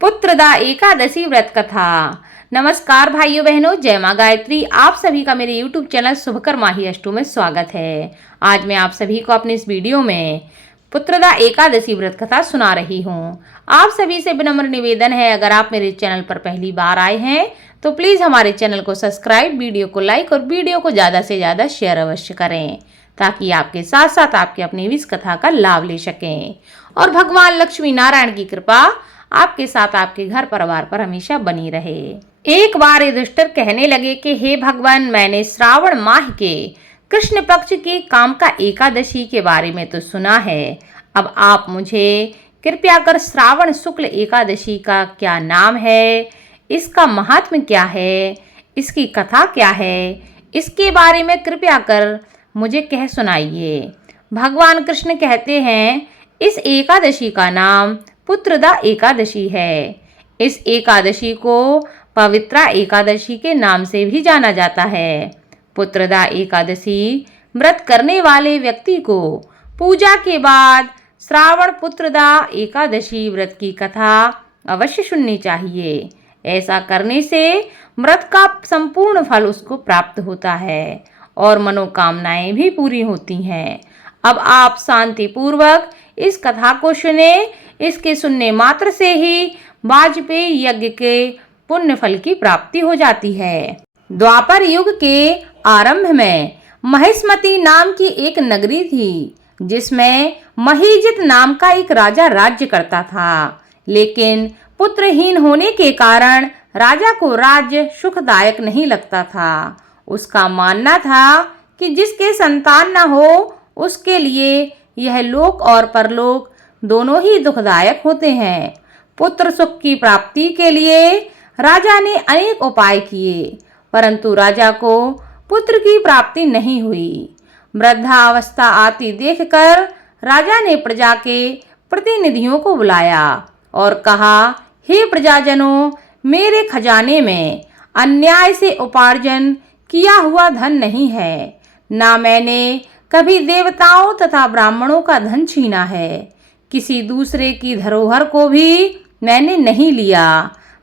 पुत्रदा एकादशी व्रत कथा। नमस्कार भाइयों बहनों, जय माँ गायत्री। आप सभी का मेरे YouTube चैनल शुभकर्माही अष्टू में स्वागत है। आज मैं आप सभी को अपने इस वीडियो में पुत्रदा एकादशी व्रत कथा सुना रही हूँ। आप सभी से विनम्र निवेदन है, अगर आप मेरे चैनल पर पहली बार आए हैं तो प्लीज़ हमारे चैनल को सब्सक्राइब, वीडियो को लाइक और वीडियो को ज़्यादा से ज़्यादा शेयर अवश्य करें, ताकि आपके साथ साथ आपके अपनी भी इस कथा का लाभ ले सकें और भगवान लक्ष्मी नारायण की कृपा आपके साथ आपके घर परिवार पर हमेशा बनी रहे। एक बार युधिष्ठिर कहने लगे कि हे भगवान, मैंने श्रावण माह के कृष्ण पक्ष के कामका एकादशी के बारे में तो सुना है, अब आप मुझे कृपया कर श्रावण शुक्ल एकादशी का क्या नाम है, इसका महात्म्य क्या है, इसकी कथा क्या है, इसके बारे में कृपया कर मुझे कह सुनाइए। भगवान कृष्ण कहते हैं, इस एकादशी का नाम पुत्रदा एकादशी है। इस एकादशी को पवित्रा एकादशी के नाम से भी जाना जाता है। पुत्रदा एकादशी व्रत करने वाले व्यक्ति को पूजा के बाद श्रावण पुत्रदा एकादशी व्रत की कथा अवश्य सुननी चाहिए। ऐसा करने से व्रत का संपूर्ण फल उसको प्राप्त होता है और मनोकामनाएं भी पूरी होती हैं। अब आप शांति पूर्वक इस कथा को सुने। इसके सुनने मात्र से ही वाजपेयी यज्ञ के पुण्य फल की प्राप्ति हो जाती है। द्वापर युग के आरंभ में महिष्मती नाम की एक नगरी थी, जिसमें महीजित नाम का एक राजा राज्य करता था। लेकिन पुत्रहीन होने के कारण राजा को राज्य सुखदायक नहीं लगता था। उसका मानना था कि जिसके संतान न हो उसके लिए यह लोक और परलोक दोनों ही दुखदायक होते हैं। पुत्र सुख की प्राप्ति के लिए राजा ने अनेक उपाय किए, परंतु राजा को पुत्र की प्राप्ति नहीं हुई। वृद्धावस्था आती देखकर राजा ने प्रजा के प्रतिनिधियों को बुलाया और कहा, हे प्रजाजनों, मेरे खजाने में अन्याय से उपार्जन किया हुआ धन नहीं है, ना मैंने कभी देवताओं तथा ब्राह्मणों का धन छीना है। किसी दूसरे की धरोहर को भी मैंने नहीं लिया।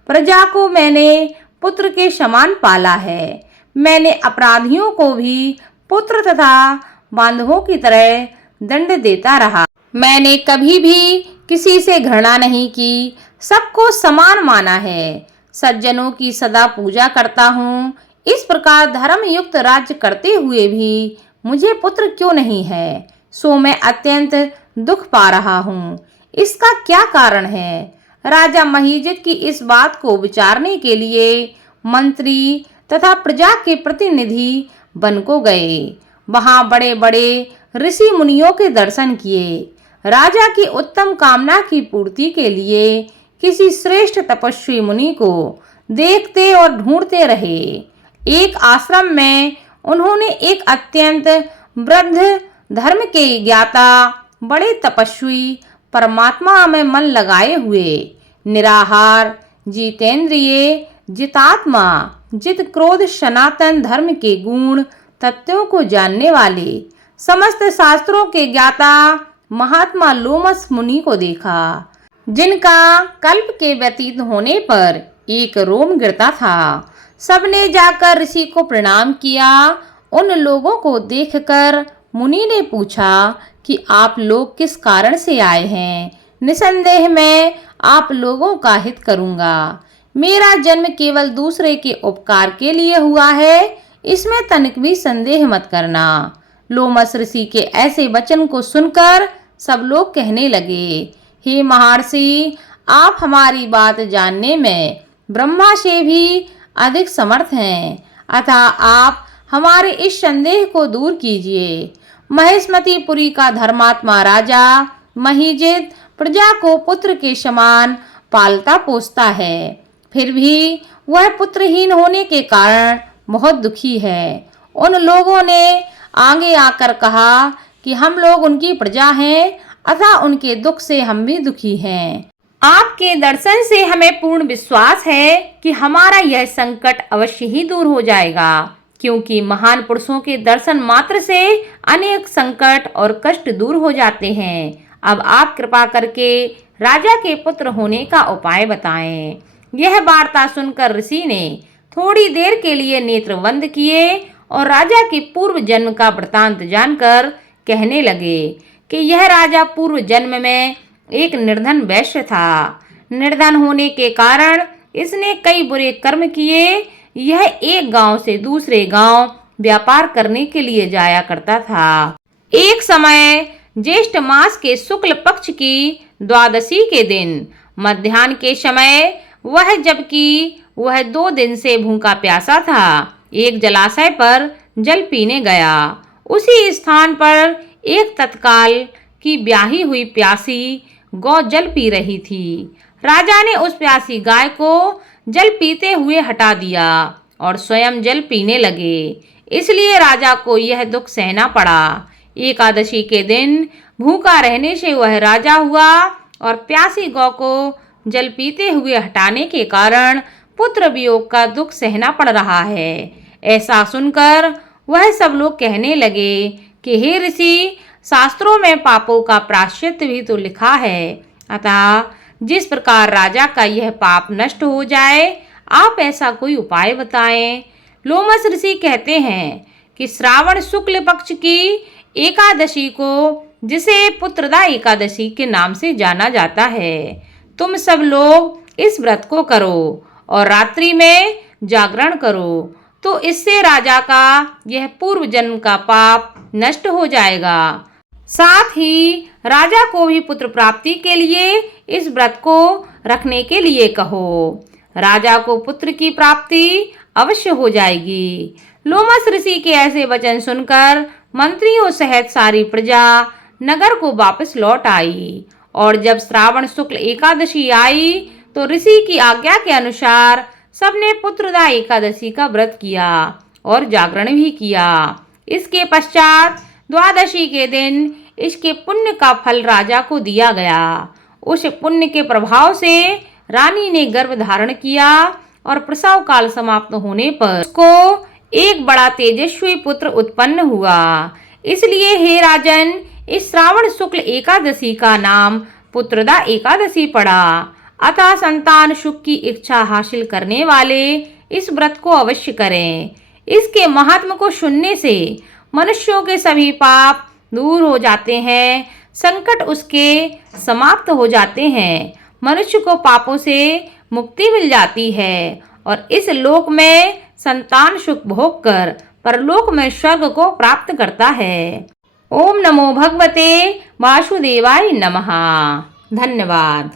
प्रजा को मैंने पुत्र के समान पाला है। मैंने अपराधियों को भी पुत्र तथा बांधवों की तरह दंड देता रहा। मैंने कभी भी किसी से घृणा नहीं की, सबको समान माना है। सज्जनों की सदा पूजा करता हूँ। इस प्रकार धर्म युक्त राज्य करते हुए भी मुझे पुत्र क्यों नहीं है, सो मैं अत्यंत दुख पा रहा हूँ। इसका क्या कारण है? राजा महीजित की इस बात को विचारने के लिए मंत्री तथा प्रजा के प्रतिनिधि वन को गए। वहां बड़े बड़े ऋषि मुनियों के दर्शन किए। राजा की उत्तम कामना की पूर्ति के लिए किसी श्रेष्ठ तपस्वी मुनि को देखते और ढूंढते रहे। एक आश्रम में उन्होंने एक अत्यंत वृद्ध धर्म के ज्ञाता, बड़े तपस्वी, परमात्मा में मन लगाए हुए, निराहार, जितेंद्रिय, जितात्मा, जित क्रोध, सनातन धर्म के गुण तत्वों को जानने वाले, समस्त शास्त्रों के ज्ञाता महात्मा लोमस मुनि को देखा, जिनका कल्प के व्यतीत होने पर एक रोम गिरता था। सबने जाकर ऋषि को प्रणाम किया। उन लोगों को देखकर मुनि ने पूछा कि आप लोग किस कारण से आए हैं? निसंदेह मैं आप लोगों का हित करूंगा। मेरा जन्म केवल दूसरे के उपकार के लिए हुआ है, इसमें तनिक भी संदेह मत करना। लोमस ऋषि के ऐसे वचन को सुनकर सब लोग कहने लगे, हे महर्षि, आप हमारी बात जानने में ब्रह्मा से भी अधिक समर्थ हैं, अतः आप हमारे इस संदेह को दूर कीजिए। महिष्मतीपुरी का धर्मात्मा राजा महीजित प्रजा को पुत्र के समान पालता पोसता है, फिर भी वह पुत्रहीन होने के कारण बहुत दुखी है। उन लोगों ने आगे आकर कहा कि हम लोग उनकी प्रजा हैं, अतः उनके दुख से हम भी दुखी हैं। आपके दर्शन से हमें पूर्ण विश्वास है कि हमारा यह संकट अवश्य ही दूर हो जाएगा, क्योंकि महान पुरुषों के दर्शन मात्र से अनेक संकट और कष्ट दूर हो जाते हैं। अब आप कृपा करके राजा के पुत्र होने का उपाय बताएं। यह वार्ता सुनकर ऋषि ने थोड़ी देर के लिए नेत्र बंद किए और राजा के पूर्व जन्म का वृतांत जानकर कहने लगे कि यह राजा पूर्व जन्म में एक निर्धन वैश्य था। निर्धन होने के कारण इसने कई बुरे कर्म किए। यह एक गांव से दूसरे गांव व्यापार करने के लिए जाया करता था। एक समय ज्येष्ठ मास के शुक्ल पक्ष की द्वादशी के दिन मध्याह्न के समय जबकि वह 2 दिन से भूखा प्यासा था, एक जलाशय पर जल पीने गया। उसी स्थान पर एक तत्काल की ब्याही हुई प्यासी गौ जल पी रही थी। राजा ने उस प्यासी गाय को जल पीते हुए हटा दिया और स्वयं जल पीने लगे। इसलिए राजा को यह दुख सहना पड़ा। एकादशी के दिन भूखा रहने से वह राजा हुआ और प्यासी गौ को जल पीते हुए हटाने के कारण पुत्र वियोग का दुख सहना पड़ रहा है। ऐसा सुनकर वह सब लोग कहने लगे कि हे ऋषि, शास्त्रों में पापों का प्रायश्चित भी तो लिखा है, अतः जिस प्रकार राजा का यह पाप नष्ट हो जाए, आप ऐसा कोई उपाय बताएं। लोमस ऋषि कहते हैं कि श्रावण शुक्ल पक्ष की एकादशी को, जिसे पुत्रदा एकादशी के नाम से जाना जाता है, तुम सब लोग इस व्रत को करो और रात्रि में जागरण करो, तो इससे राजा का यह पूर्व जन्म का पाप नष्ट हो जाएगा। साथ ही राजा को भी पुत्र प्राप्ति के लिए इस व्रत को रखने के लिए कहो। राजा को पुत्र की प्राप्ति अवश्य हो जाएगी। लोमस ऋषि के ऐसे वचन सुनकर मंत्रियों सहित सारी प्रजा नगर को वापस लौट आई और जब श्रावण शुक्ल एकादशी आई तो ऋषि की आज्ञा के अनुसार सबने पुत्रदा एकादशी का व्रत किया और जागरण भी किया। इसके पश्चात द्वादशी के दिन इसके पुण्य का फल राजा को दिया गया। उस पुण्य के प्रभाव से रानी ने गर्भ धारण किया और प्रसव काल समाप्त होने पर उसको एक बड़ा तेजस्वी पुत्र उत्पन्न हुआ। इसलिए हे राजन, इस श्रावण शुक्ल एकादशी का नाम पुत्रदा एकादशी पड़ा। अतः संतान सुख की इच्छा हासिल करने वाले इस व्रत को अवश्य करें। इसके महात्म को सुनने से मनुष्यों के सभी पाप दूर हो जाते हैं, संकट उसके समाप्त हो जाते हैं, मनुष्य को पापों से मुक्ति मिल जाती है और इस लोक में संतान सुख भोग कर परलोक में स्वर्ग को प्राप्त करता है। ओम नमो भगवते वासुदेवाय नमः। धन्यवाद।